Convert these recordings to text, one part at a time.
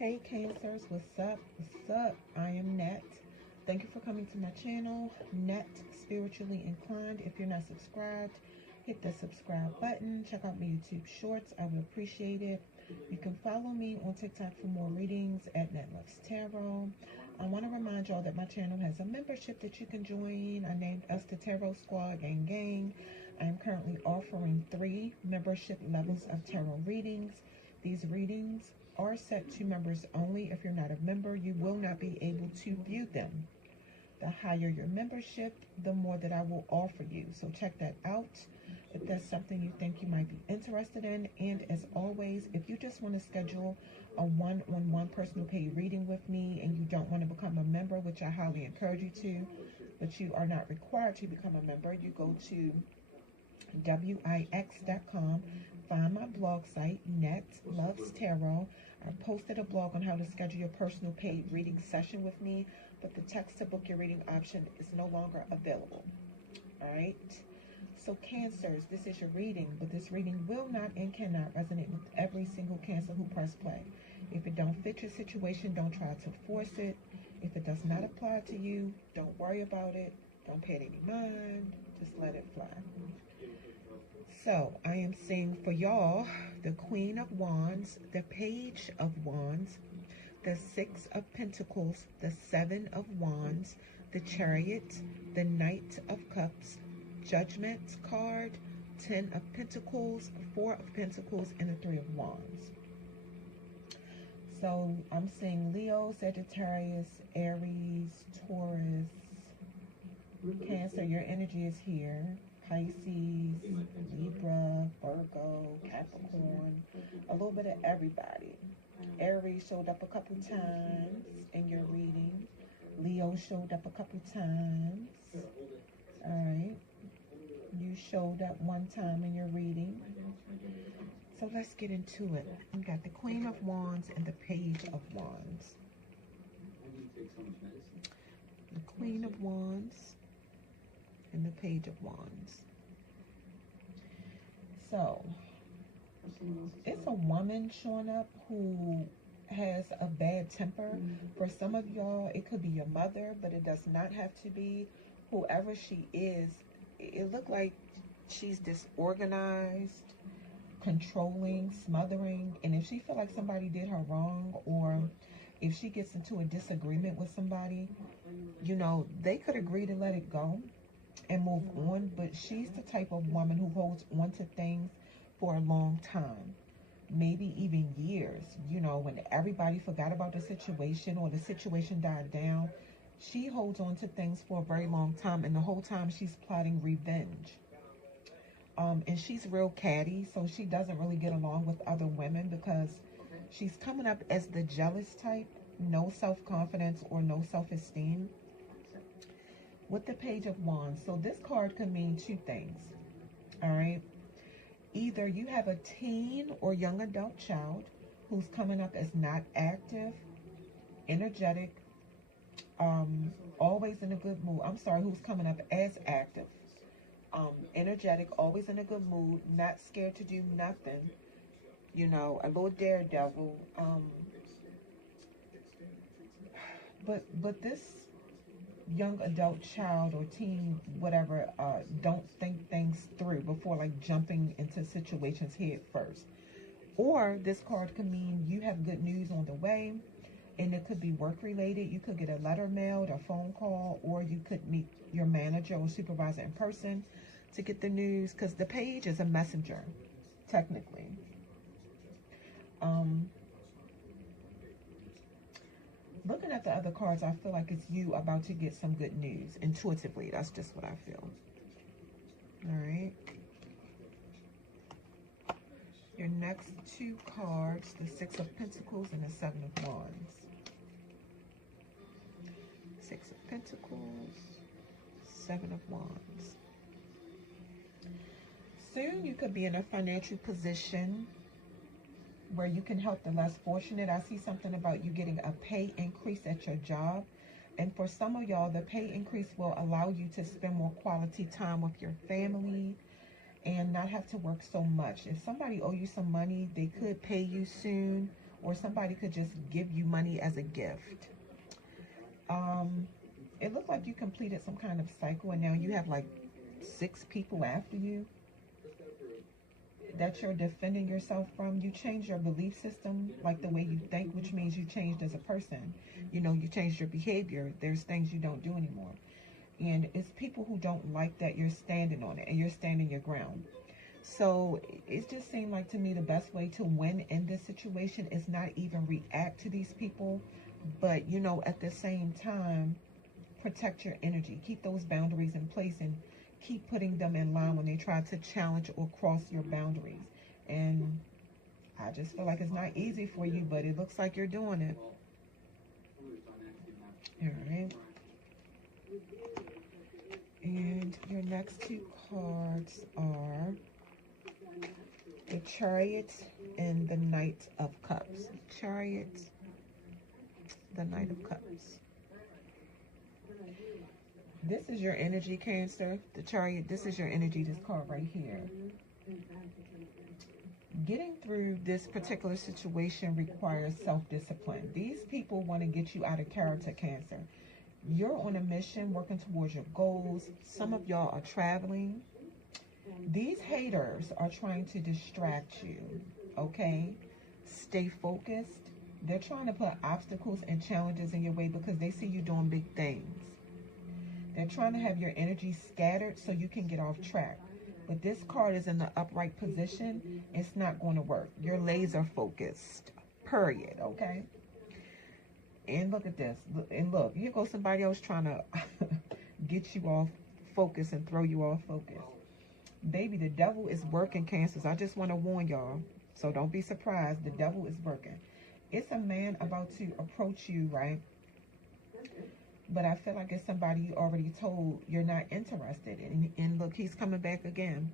Hey Cancers, what's up? What's up? I am Net. Thank you for coming to my channel, Net Spiritually Inclined. If you're not subscribed, hit the subscribe button. Check out my YouTube shorts. I would appreciate it. You can follow me on TikTok for more readings at Net Loves Tarot. I want to remind y'all that my channel has a membership that you can join. I named us the Tarot Squad Gang Gang. I am currently offering 3 membership levels of tarot readings. These readings are set to members only. If you're not a member, you will not be able to view them. The higher your membership, the more that I will offer you. So check that out if that's something you think you might be interested in. And as always, if you just want to schedule a one-on-one personal paid reading with me and you don't want to become a member, which I highly encourage you to, but you are not required to become a member, you go to wix.com, find my blog site, Net Loves Tarot. I posted a blog on how to schedule your personal paid reading session with me, but the text to book your reading option is no longer available. All right. So Cancers, this is your reading, but this reading will not and cannot resonate with every single Cancer who press play. If it don't fit your situation, don't try to force it. If it does not apply to you, don't worry about it. Don't pay it any mind. Just let it fly. So I am seeing for y'all the Queen of Wands, the Page of Wands, the 6 of Pentacles, the 7 of Wands, the Chariot, the Knight of Cups, Judgment card, 10 of Pentacles, 4 of Pentacles, and the 3 of Wands. So I'm seeing Leo, Sagittarius, Aries, Taurus, Cancer. Your energy is here. Pisces, Libra, Virgo, Capricorn, a little bit of everybody. Aries showed up a couple times in your reading. Leo showed up a couple times. All right. You showed up one time in your reading. So let's get into it. We got the Queen of Wands and the Page of Wands. The Queen of Wands and the Page of Wands. So it's a woman showing up who has a bad temper. For some of y'all, it could be your mother, but it does not have to be. Whoever she is, it looked like she's disorganized, controlling, smothering. And if she feel like somebody did her wrong, or if she gets into a disagreement with somebody, you know, they could agree to let it go and move on, but she's the type of woman who holds on to things for a long time, maybe even years. You know, when everybody forgot about the situation or the situation died down, she holds on to things for a very long time, and the whole time she's plotting revenge. And she's real catty, so she doesn't really get along with other women because she's coming up as the jealous type, no self-confidence or no self-esteem. With the Page of Wands, so this card could mean 2 things, all right? Either you have a teen or young adult child who's coming up as not active, energetic, always in a good mood. I'm sorry, who's coming up as active, energetic, always in a good mood, not scared to do nothing, you know, a little daredevil. But this young adult child or teen, whatever, don't think things through before like jumping into situations head first. Or this card could mean you have good news on the way, and it could be work related. You could get a letter mailed, a phone call, or you could meet your manager or supervisor in person to get the news, because the page is a messenger, technically. Looking at the other cards, I feel like it's you about to get some good news. Intuitively, that's just what I feel. All right. Your next 2 cards, the 6 of Pentacles and the 7 of Wands. 6 of Pentacles, 7 of Wands. Soon you could be in a financial position where you can help the less fortunate. I see something about you getting a pay increase at your job. And for some of y'all, the pay increase will allow you to spend more quality time with your family and not have to work so much. If somebody owe you some money, they could pay you soon, or somebody could just give you money as a gift. It looked like you completed some kind of cycle, and now you have like 6 people after you that you're defending yourself from. You changed your belief system, like the way you think, which means you changed as a person. You know, you changed your behavior. There's things you don't do anymore. And it's people who don't like that you're standing on it and you're standing your ground. So it just seemed like to me the best way to win in this situation is not even react to these people, but, you know, at the same time, protect your energy. Keep those boundaries in place and keep putting them in line when they try to challenge or cross your boundaries. And I just feel like it's not easy for you, but it looks like you're doing it. All right. And your next 2 cards are the Chariot and the Knight of Cups. Chariot, the Knight of Cups. This is your energy, Cancer. The Chariot, this is your energy, this card right here. Getting through this particular situation requires self-discipline. These people want to get you out of character, Cancer. You're on a mission working towards your goals. Some of y'all are traveling. These haters are trying to distract you, okay? Stay focused. They're trying to put obstacles and challenges in your way because they see you doing big things. They're trying to have your energy scattered so you can get off track. But this card is in the upright position. It's not going to work. You're laser focused, period, okay? And look at this. And look, here goes somebody else trying to get you off focus and throw you off focus. Baby, the devil is working, Cancers. I just want to warn y'all. So don't be surprised. The devil is working. It's a man about to approach you, right? But I feel like it's somebody you already told you're not interested in. And look, he's coming back again.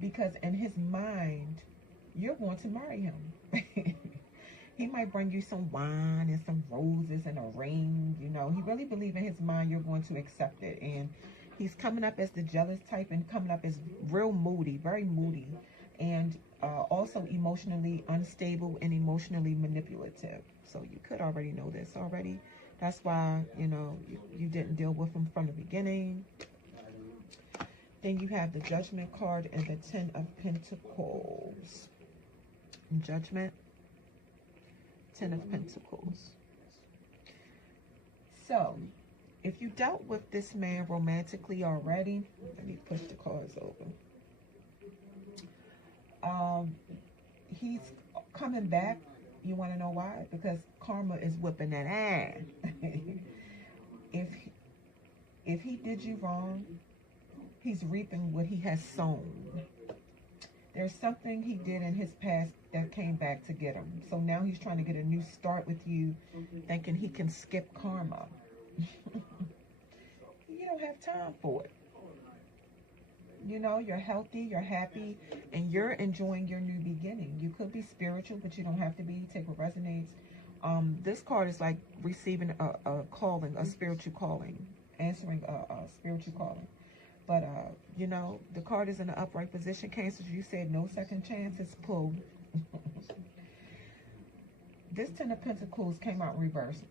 Because in his mind, you're going to marry him. He might bring you some wine and some roses and a ring. You know, he really believes in his mind you're going to accept it. And he's coming up as the jealous type and coming up as real moody, very moody. And also emotionally unstable and emotionally manipulative. So you could already know this already. That's why, you know, you didn't deal with him from the beginning. Then you have the Judgment card and the 10 of Pentacles. Judgment, 10 of Pentacles. So, if you dealt with this man romantically already, let me push the cards over. He's coming back. You want to know why? Because karma is whipping that ass. If he did you wrong, he's reaping what he has sown. There's something he did in his past that came back to get him. So now he's trying to get a new start with you, thinking he can skip karma. You don't have time for it. You know, you're healthy, you're happy, and you're enjoying your new beginning. You could be spiritual, but you don't have to be. Take what resonates. This card is like receiving a calling, a spiritual calling, answering a spiritual calling. But, you know, the card is in an upright position. Cancers, you said no second chances. Pull. This 10 of Pentacles came out reversed.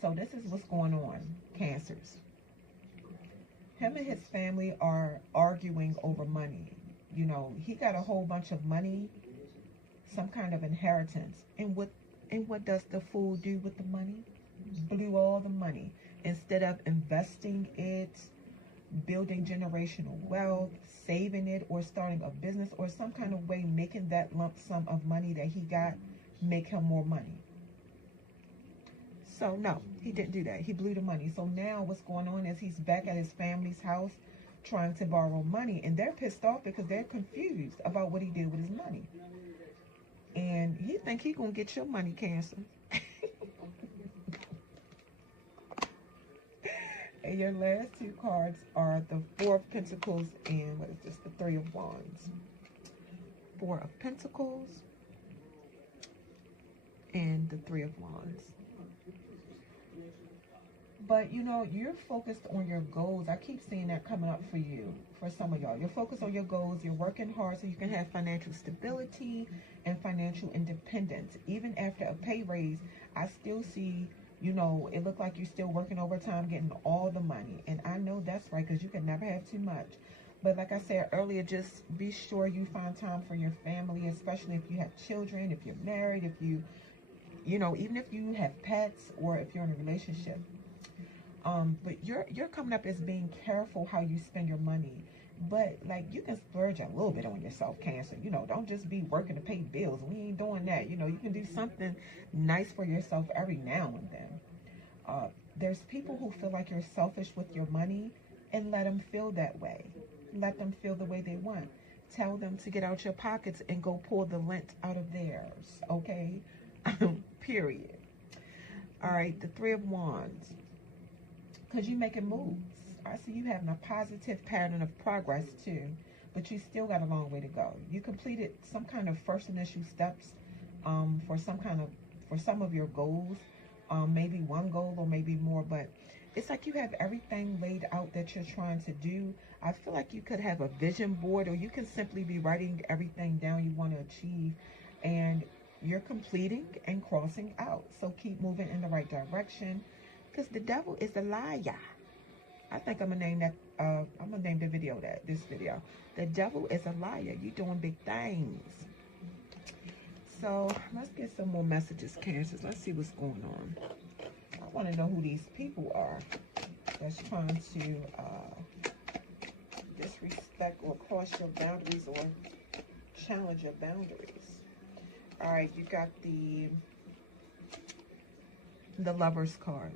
So this is what's going on, Cancers. Him and his family are arguing over money. You know, he got a whole bunch of money, some kind of inheritance. And what does the fool do with the money? Blew all the money. Instead of investing it, building generational wealth, saving it, or starting a business, or some kind of way making that lump sum of money that he got make him more money. So no, he didn't do that. He blew the money. So now what's going on is he's back at his family's house trying to borrow money, and they're pissed off because they're confused about what he did with his money. And he think he gonna get your money, Cancer. And your last 2 cards are the 4 of Pentacles and what is this? The 3 of Wands. 4 of Pentacles and the 3 of Wands. But you know, you're focused on your goals. I keep seeing that coming up for you, for some of y'all. You're focused on your goals. You're working hard so you can have financial stability and financial independence. Even after a pay raise, I still see, you know, it looked like you're still working overtime, getting all the money. And I know that's right, because you can never have too much. But like I said earlier, just be sure you find time for your family, especially if you have children, if you're married, if you know, even if you have pets or if you're in a relationship. But you're coming up as being careful how you spend your money. But like, you can splurge a little bit on yourself, Cancer. You know, don't just be working to pay bills. We ain't doing that. You know, you can do something nice for yourself every now and then. There's people who feel like you're selfish with your money, and let them feel that way. Let them feel the way they want. Tell them to get out your pockets and go pull the lint out of theirs. Okay? Period. All right, the Three of Wands. Because you're making moves. I see you having a positive pattern of progress too, but you still got a long way to go. You completed some kind of first initial steps for some of your goals, maybe one goal or maybe more, but it's like you have everything laid out that you're trying to do. I feel like you could have a vision board, or you can simply be writing everything down you want to achieve, and you're completing and crossing out. So keep moving in the right direction, because the devil is a liar. I think I'm gonna name that. I'm gonna name the video this video. The devil is a liar. You doing big things. So let's get some more messages, Cancers. Let's see what's going on. I want to know who these people are that's trying to disrespect or cross your boundaries or challenge your boundaries. All right, you got the Lover's card.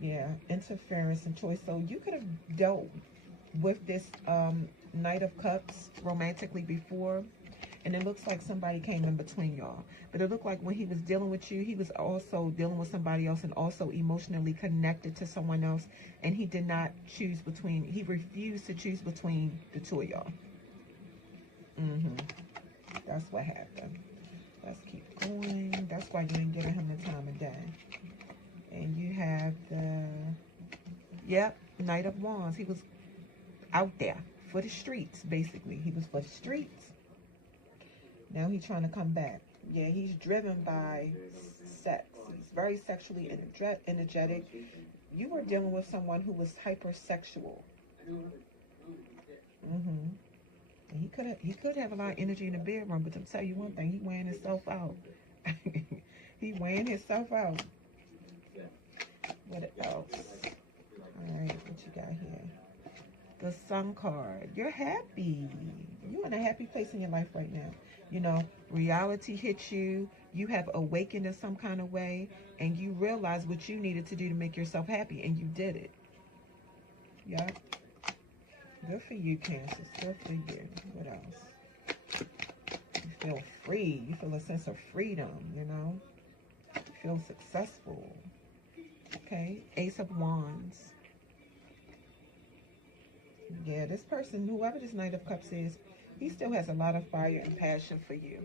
Yeah, interference and choice. So you could have dealt with this Knight of Cups romantically before, and it looks like somebody came in between y'all. But it looked like when he was dealing with you, he was also dealing with somebody else and also emotionally connected to someone else, and he did not choose between, he refused to choose between the two of y'all. That's what happened. Let's keep going. That's why you ain't giving him the time of day. And you have the, yep, Knight of Wands. He was out there for the streets, basically. He was for the streets. Now he's trying to come back. Yeah, he's driven by sex. He's very sexually energetic. You were dealing with someone who was hypersexual. And he could have a lot of energy in the bedroom, but to tell you one thing, he wearing himself out. He wearing himself out. What else? All right, what you got here? The Sun card. You're happy. You're in a happy place in your life right now. You know, reality hits you. You have awakened in some kind of way, and you realize what you needed to do to make yourself happy, and you did it. Yeah. Good for you, Cancers. Good for you. What else? You feel free. You feel a sense of freedom, you know. You feel successful. Okay. Ace of Wands. Yeah, this person, whoever this Knight of Cups is, he still has a lot of fire and passion for you.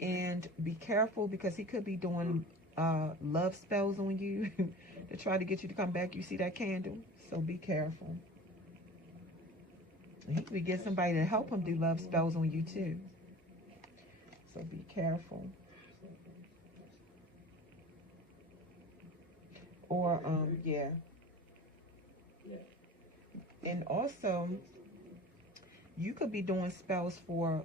And be careful, because he could be doing love spells on you to try to get you to come back. You see that candle? So be careful. And he could get somebody to help him do love spells on you too. So be careful. Or, yeah. And also, you could be doing spells for,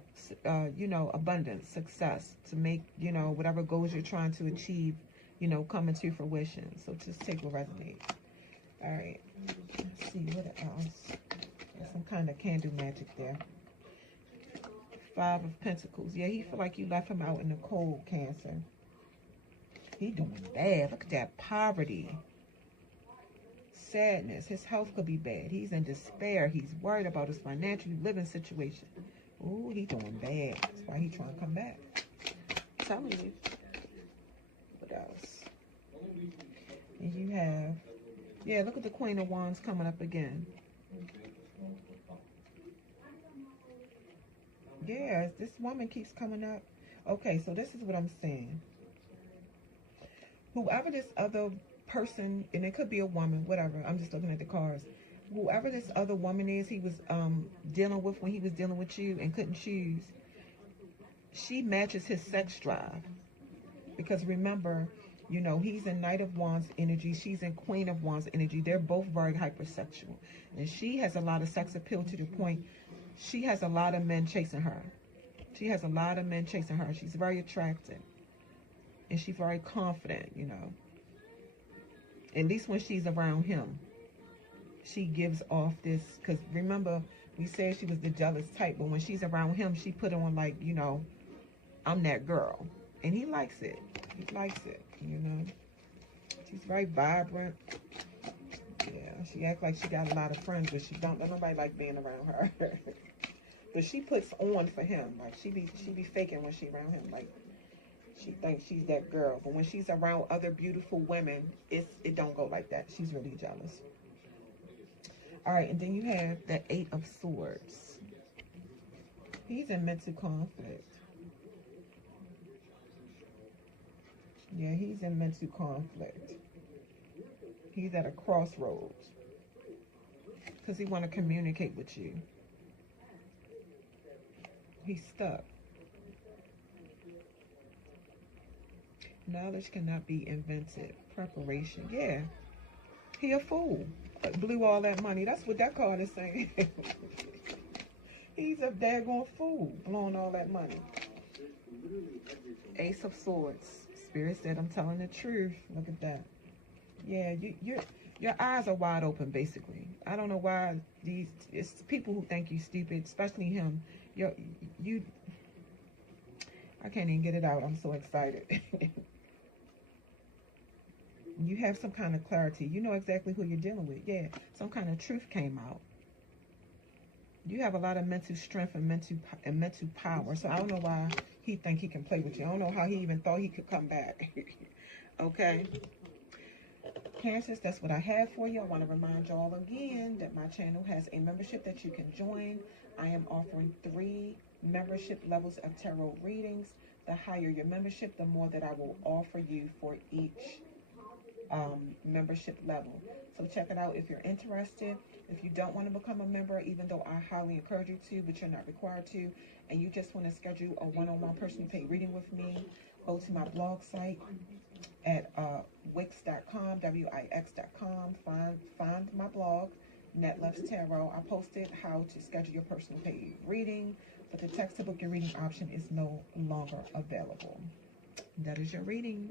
you know, abundance, success, to make, you know, whatever goals you're trying to achieve, you know, come into fruition. So just take what resonates. All right. Let's see, what else? There's some kind of candle magic there. Five of Pentacles. Yeah, he feel like you left him out in the cold, Cancer. He doing bad. Look at that poverty. Sadness. His health could be bad. He's in despair. He's worried about his financial living situation. Ooh, he doing bad. That's why he trying to come back. I'm telling you. What else? And you have, yeah, look at the Queen of Wands coming up again. Yeah, this woman keeps coming up. Okay, so this is what I'm saying. Whoever this other person, and it could be a woman, whatever. I'm just looking at the cards. Whoever this other woman is, he was dealing with when he was dealing with you and couldn't choose. She matches his sex drive because remember, you know, he's in Knight of Wands energy. She's in Queen of Wands energy. They're both very hypersexual, and she has a lot of sex appeal to the point she has a lot of men chasing her. She has a lot of men chasing her. She's very attractive. And she's very confident, you know. At least when she's around him. She gives off this, because remember, we said she was the jealous type, but when she's around him, she put on like, you know, I'm that girl. And he likes it. He likes it, you know. She's very vibrant. Yeah, she acts like she got a lot of friends, but she don't. Nobody like being around her. But she puts on for him. Like, she be faking when she around him. Like, she thinks she's that girl. But when she's around other beautiful women, it don't go like that. She's really jealous. All right, and then you have the 8 of Swords. He's in mental conflict. Yeah, he's in mental conflict. He's at a crossroads. Because he want to communicate with you. He's stuck. Knowledge cannot be invented. Preparation. Yeah. He a fool. Blew all that money. That's what that card is saying. He's a daggone fool. Blowing all that money. Ace of Swords. Spirit said I'm telling the truth. Look at that. Yeah, your eyes are wide open, basically. I don't know why it's people who think you stupid, especially him. I can't even get it out. I'm so excited. You have some kind of clarity. You know exactly who you're dealing with. Yeah, some kind of truth came out. You have a lot of mental strength and mental power. So I don't know why he think he can play with you. I don't know how he even thought he could come back. Okay. Cancers, that's what I have for you. I want to remind y'all again that my channel has a membership that you can join. I am offering 3 membership levels of tarot readings. The higher your membership, the more that I will offer you for each membership level. So check it out if you're interested. If you don't want to become a member, even though I highly encourage you to, but you're not required to, and you just want to schedule a one-on-one personal paid reading with me, go to my blog site at wix.com, wix.com. Find my blog, Net Loves Tarot. I posted how to schedule your personal paid reading, but the text to book your reading option is no longer available. That is your reading.